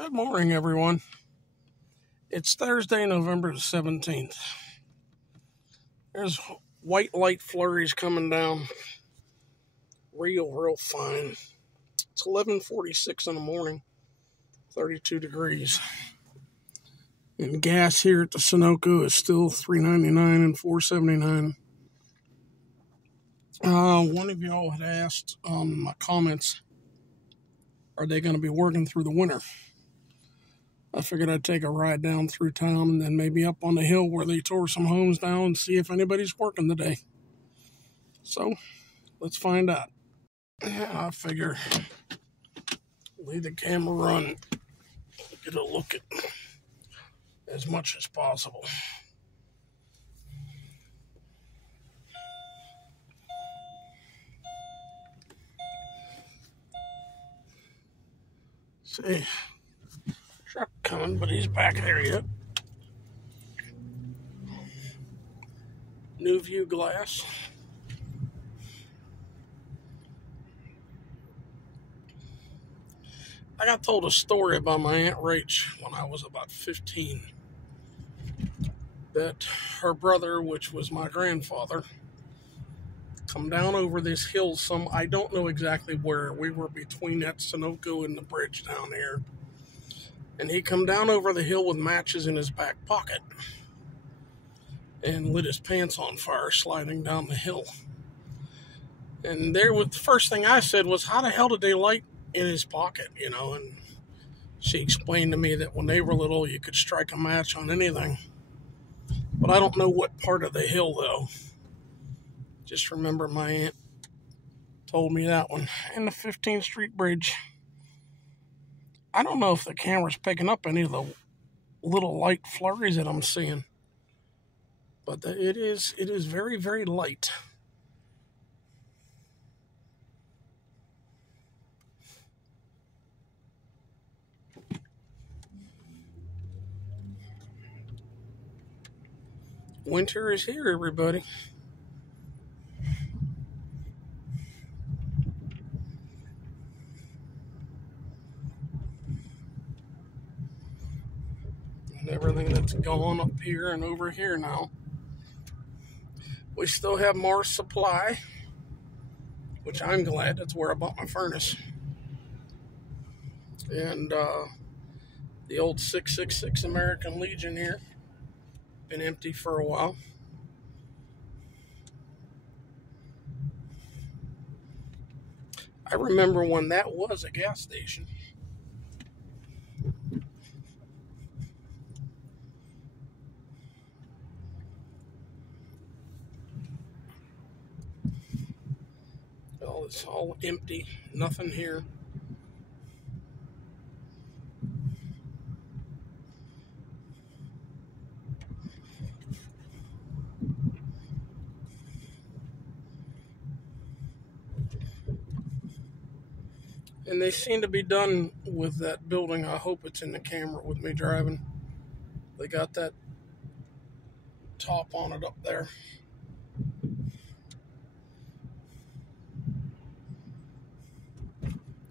Good morning, everyone. It's Thursday, November the 17th. There's white light flurries coming down. Real fine. It's 11:46 in the morning, 32 degrees. And gas here at the Sunoco is still $3.99 and $4.79. One of y'all had asked on my comments, are they going to be working through the winter? I figured I'd take a ride down through town and then maybe up on the hill where they tore some homes down and see if anybody's working today. So, let's find out. I figure leave the camera run, get a look at as much as possible. See, truck coming, but he's back there yet. New view glass. I got told a story about my Aunt Rach when I was about 15. That her brother, which was my grandfather, come down over this hill I don't know exactly where. We were between that Sunoco and the bridge down there. And he come down over the hill with matches in his back pocket and lit his pants on fire sliding down the hill. And the first thing I said was, how the hell did they light in his pocket, And she explained to me that when they were little, you could strike a match on anything. But I don't know what part of the hill, though. Just remember my aunt told me that one. And the 15th Street Bridge. I don't know if the camera's picking up any of the little light flurries that I'm seeing. But it is very light. Winter is here, everybody. And everything that's going up here and over here now. We still have more supply, which I'm glad. That's where I bought my furnace. And the old 666 American Legion here. Been empty for a while. I remember when that was a gas station. Oh, it's all empty. Nothing here. And they seem to be done with that building. I hope it's in the camera with me driving. They got that top on it up there.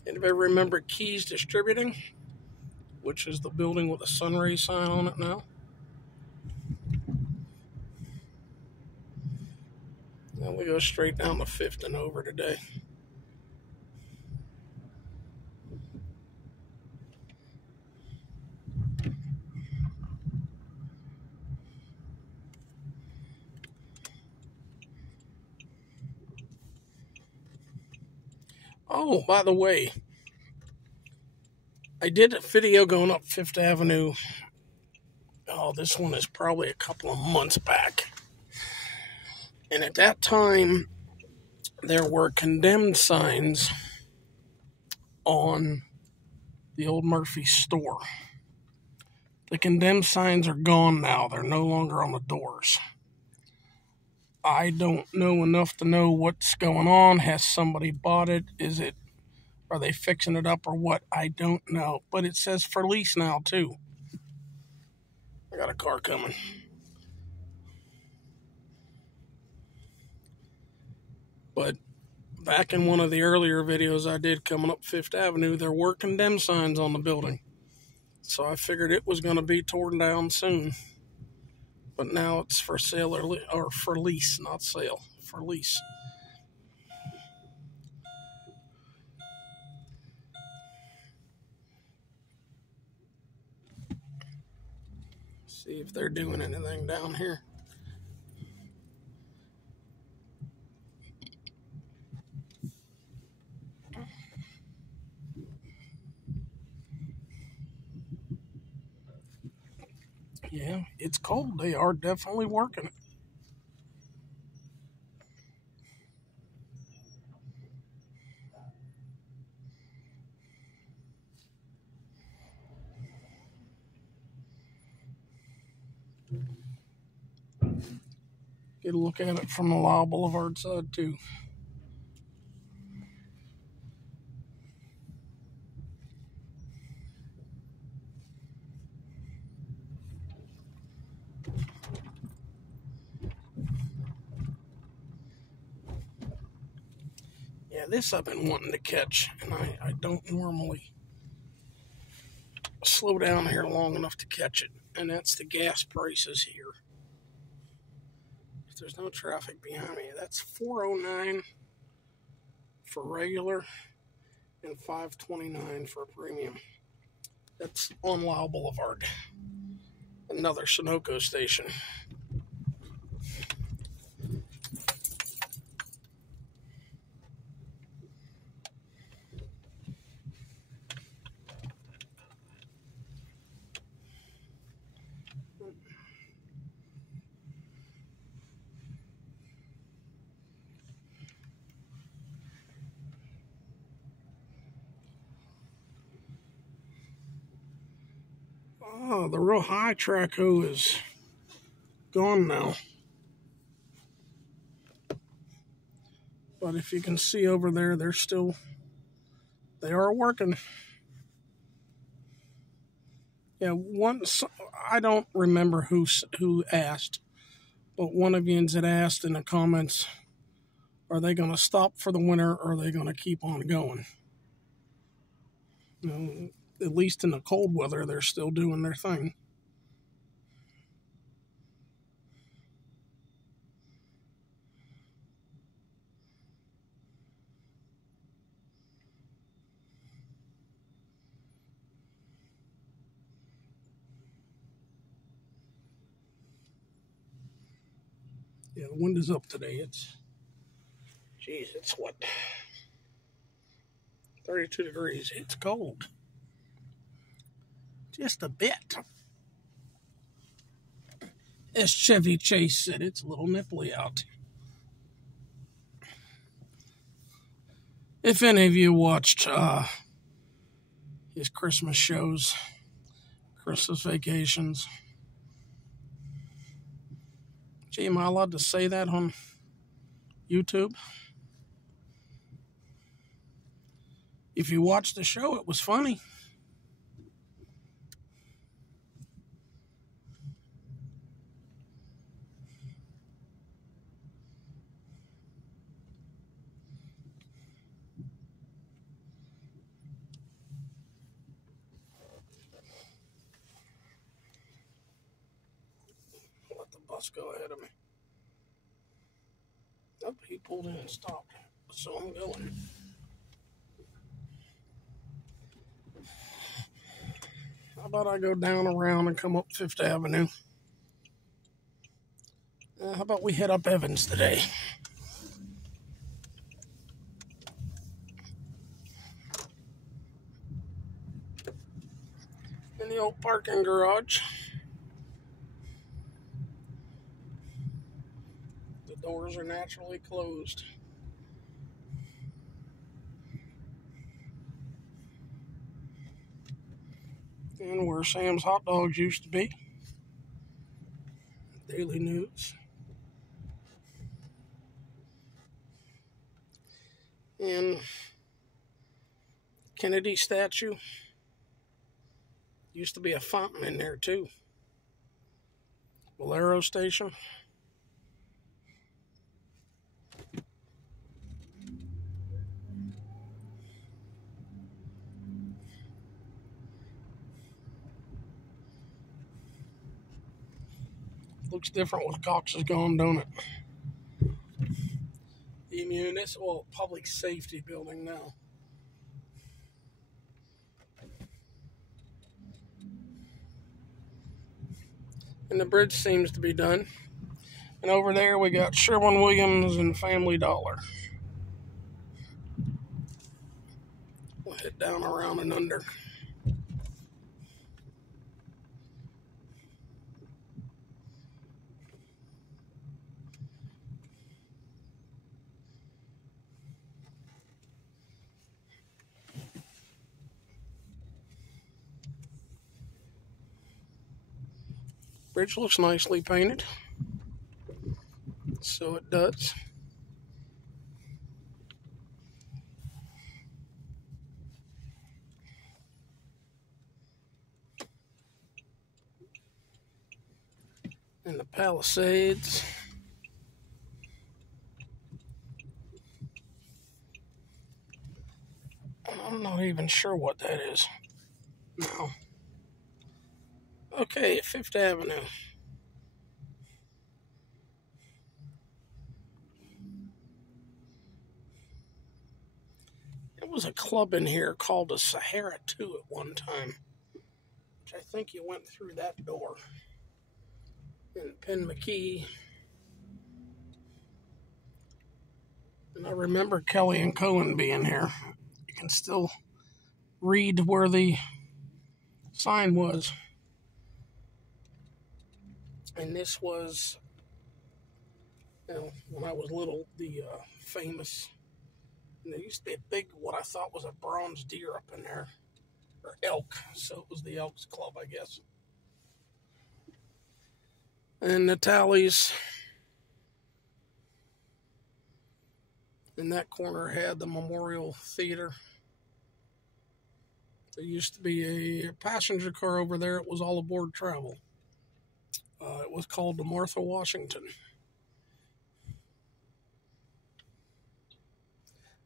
Anybody remember Keys Distributing? Which is the building with a Sunray sign on it now. Now we go straight down to 5th and over today. Oh, by the way, I did a video going up 5th Avenue. Oh, this one is probably a couple of months back. And at that time, there were condemned signs on the old Murphy store. The condemned signs are gone now. They're no longer on the doors. I don't know enough to know what's going on. Has somebody bought it? Are they fixing it up or what? I don't know. But it says for lease now, too. I got a car coming. But back in one of the earlier videos I did coming up 5th Avenue, there were condemned signs on the building. So I figured it was going to be torn down soon. But now it's for sale or for lease, not sale, for lease. See if they're doing anything down here. Yeah, it's cold. They are definitely working. Get a look at it from the Lyle Boulevard side too. Yeah, this I've been wanting to catch, and I don't normally slow down here long enough to catch it, and that's the gas prices here. If there's no traffic behind me, that's 409 for regular and 529 for premium. That's on Lyle Boulevard, another Sunoco station. Oh, the real high Traco is gone now. But if you can see over there, they are working. Yeah, once I don't remember who asked, but one of you had asked in the comments, are they going to stop for the winter or are they going to keep on going? You know, at least in the cold weather, they're still doing their thing. Yeah, the wind is up today. It's what, 32 degrees. It's cold. Just a bit. As Chevy Chase said, it's a little nipply out. If any of you watched his Christmas shows, Christmas vacations, gee, am I allowed to say that on YouTube? If you watched the show, it was funny. Let the bus go ahead of me. Oh, he pulled in and stopped. So I'm going. How about I go down around and come up Fifth Avenue? How about we head up Evans today? In the old parking garage. The doors are naturally closed. And where Sam's Hot Dogs used to be. Daily News. And Kennedy statue. Used to be a fountain in there too. Bolero station. Looks different with Cox's gone, don't it? The municipal public safety building now. And the bridge seems to be done. And over there we got Sherwin-Williams and Family Dollar. We'll head down around and under. Bridge looks nicely painted. So it does. And the Palisades. I'm not even sure what that is. No. Okay, Fifth Avenue. There was a club in here called the Sahara 2 at one time, which I think you went through that door. In Penn McKee. And I remember Kelly and Cohen being here. You can still read where the sign was. And this was, when I was little, the famous, and there used to be a big, what I thought was a bronze deer up in there, or elk, so it was the Elks Club, I guess. And Natalie's in that corner had the Memorial Theater. There used to be a passenger car over there. It was all aboard travel. It was called the Martha Washington.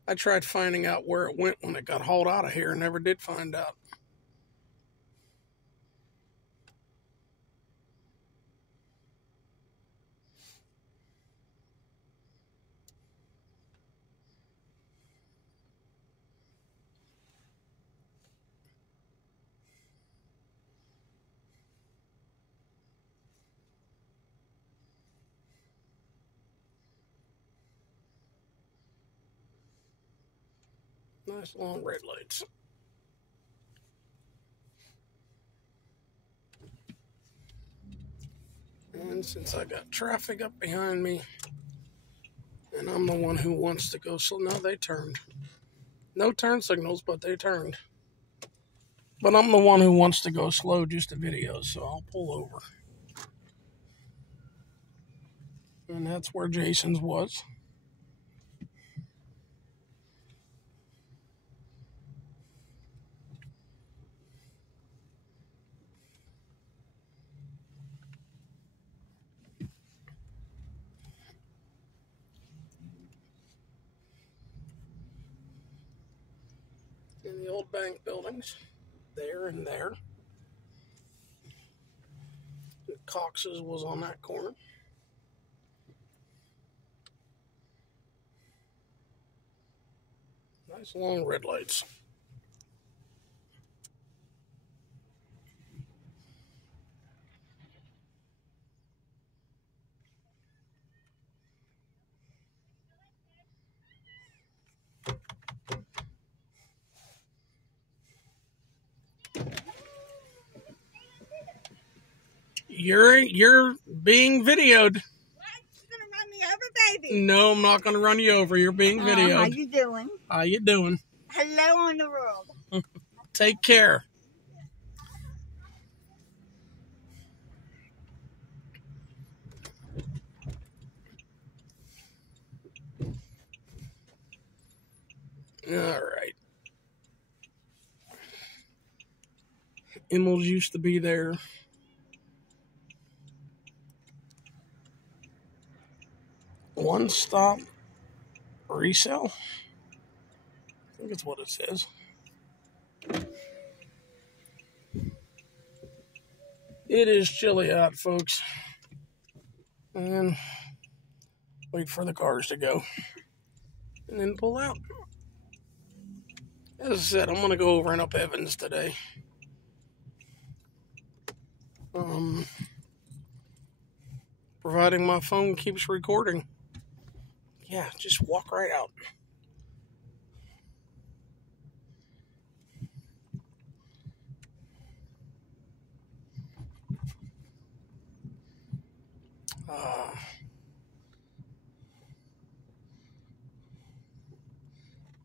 I tried finding out where it went when it got hauled out of here and never did find out. Nice long red lights. And since I got traffic up behind me, and I'm the one who wants to go slow, no, they turned. No turn signals, but they turned. But I'm the one who wants to go slow just to video, so I'll pull over. And that's where Jason's was. In the old bank buildings, there and there. And Cox's was on that corner. Nice long red lights. You're being videoed. What? You gonna run me over, baby? No, I'm not gonna run you over. You're being videoed. How you doing? How you doing? Hello on the world. Take care. All right. Immel's used to be there. One stop resale. I think it's what it says. It is chilly out, folks. and wait for the cars to go, and then pull out. As I said, I'm going to go over and up Evans today. Providing my phone keeps recording. Yeah, just walk right out.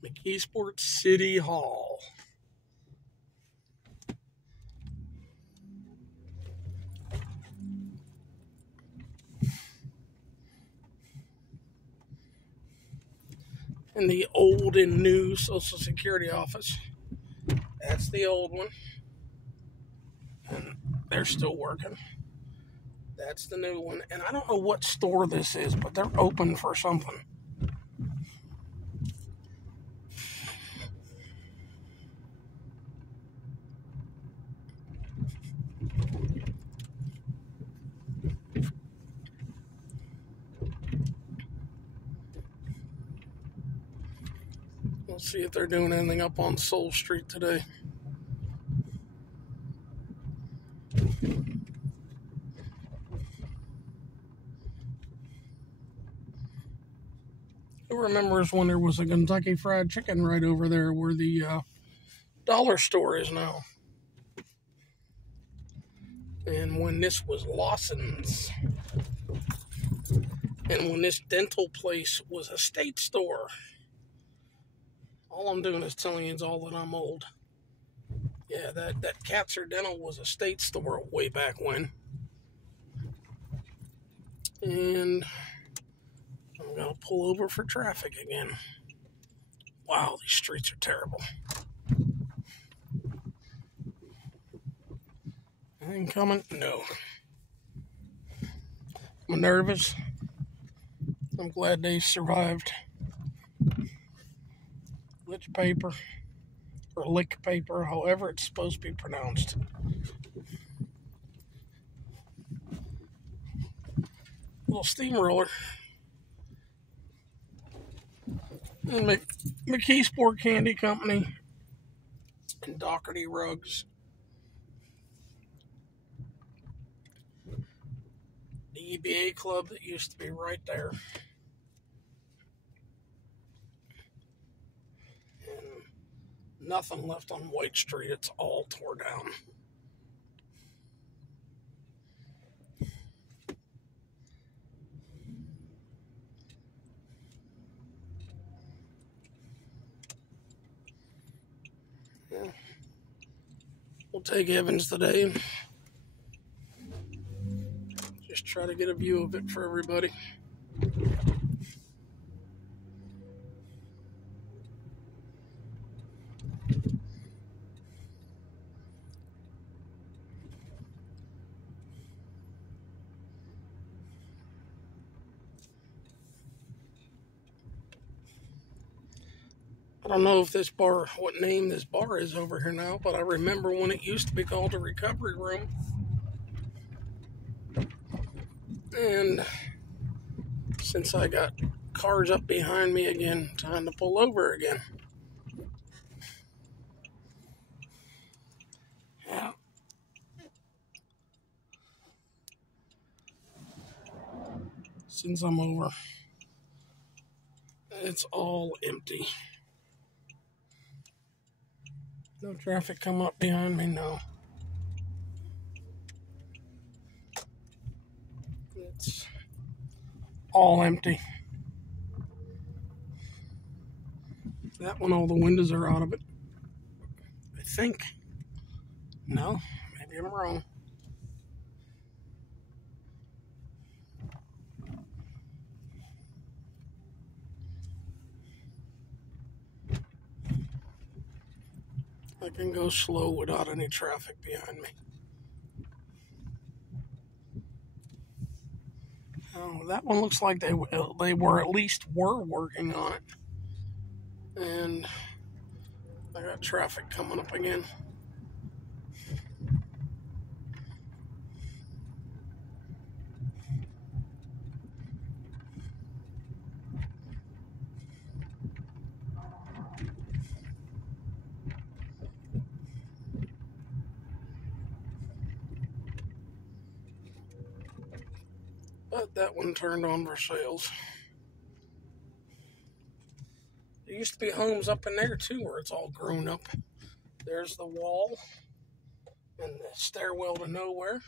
Mckeesport City Hall. And the old and new Social Security office. That's the old one. And they're still working. That's the new one. And I don't know what store this is, but they're open for something. We'll see if they're doing anything up on Soul Street today. Who remembers when there was a Kentucky Fried Chicken right over there where the dollar store is now? And when this was Lawson's. And when this dental place was a State Store. All I'm doing is telling you all that I'm old. Yeah, that Katzer Dental was a State Store way back when. And I'm going to pull over for traffic again. Wow, these streets are terrible. Anything coming? No. I'm nervous. I'm glad they survived. Lick paper, or lick paper, however it's supposed to be pronounced. Little steamroller. And Mckeesport Candy Company. And Doherty Rugs. The EBA club that used to be right there. And nothing left on White Street. It's all tore down. Yeah. We'll take Evans today. Just try to get a view of it for everybody. I don't know if this bar, what name this bar is over here now, but I remember when it used to be called a recovery room. And since I got cars up behind me again, time to pull over again. Yeah. Since I'm over, it's all empty. No traffic come up behind me, no. It's all empty. That one, all the windows are out of it. I think. No, maybe I'm wrong. I can go slow without any traffic behind me. Oh, that one looks like they were at least working on it. And I got traffic coming up again. But that one turned on for sales. There used to be homes up in there too where it's all grown up. There's the wall and the stairwell to nowhere.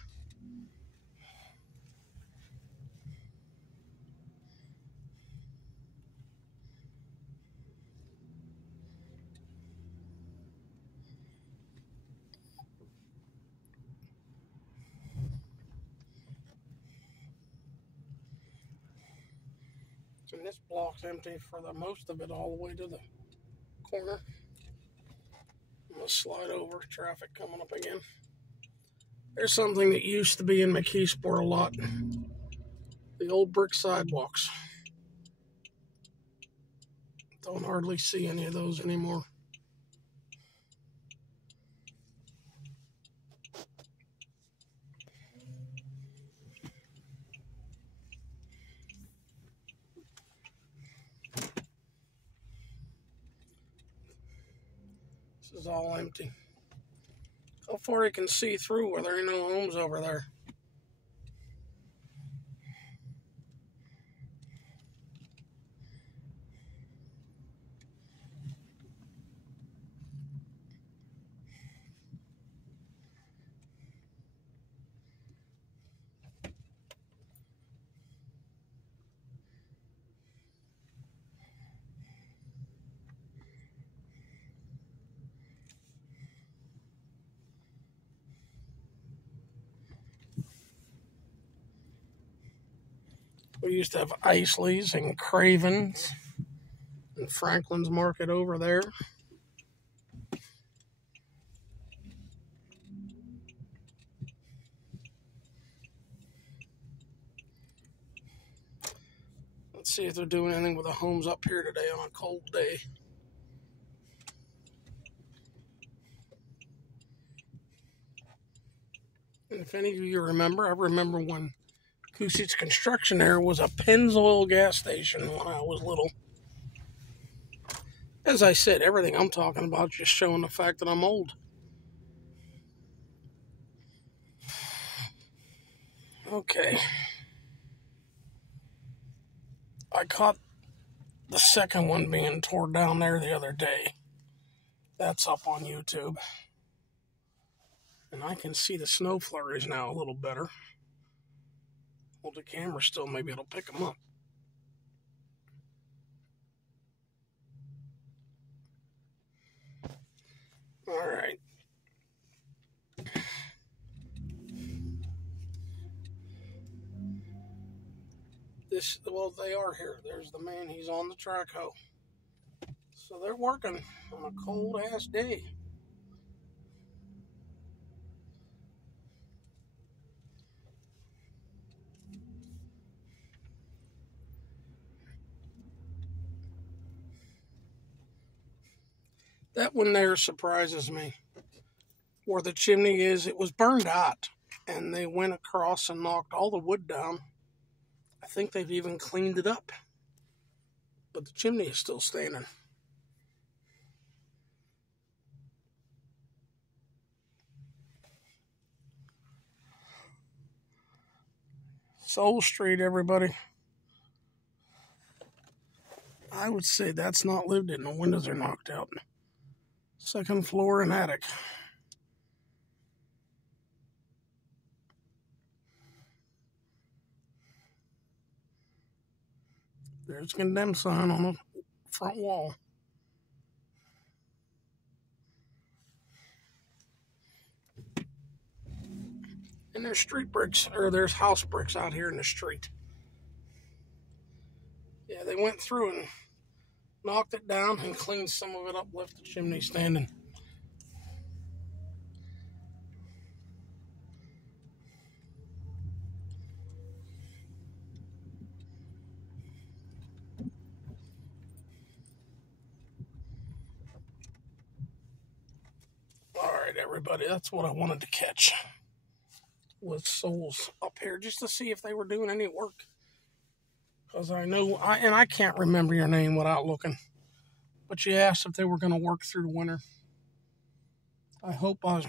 And this block's empty for the most of it all the way to the corner. I'm going to slide over, traffic coming up again. There's something that used to be in Mckeesport a lot. The old brick sidewalks. Don't hardly see any of those anymore. This is all empty. How far you can see through where there ain't no homes over there. We used to have Isley's and Craven's and Franklin's Market over there. Let's see if they're doing anything with the homes up here today on a cold day. And if any of you remember, I remember when Mckeesport Construction there was a Pennzoil gas station when I was little. As I said, everything I'm talking about is just showing the fact that I'm old. Okay. I caught the second one being torn down there the other day. That's up on YouTube. And I can see the snow flurries now a little better. Hold the camera still, maybe it'll pick them up. All right. Well, they are here. There's the man, he's on the track hoe. So they're working on a cold ass day. That one there surprises me. Where the chimney is, it was burned out. And they went across and knocked all the wood down. I think they've even cleaned it up. But the chimney is still standing. Soul Street, everybody. I would say that's not lived in. The windows are knocked out. Second floor and attic. There's a condemned sign on the front wall. And there's street bricks, or there's house bricks out here in the street. Yeah, they went through and knocked it down and cleaned some of it up, left the chimney standing. All right, everybody, that's what I wanted to catch. Was souls up here just to see if they were doing any work. Because I know, I can't remember your name without looking. But you asked if they were going to work through the winter. I hope I'll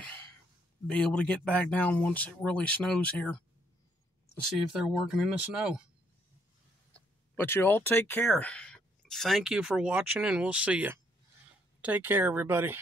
be able to get back down once it really snows here. to see if they're working in the snow. But you all take care. Thank you for watching, and we'll see you. Take care, everybody.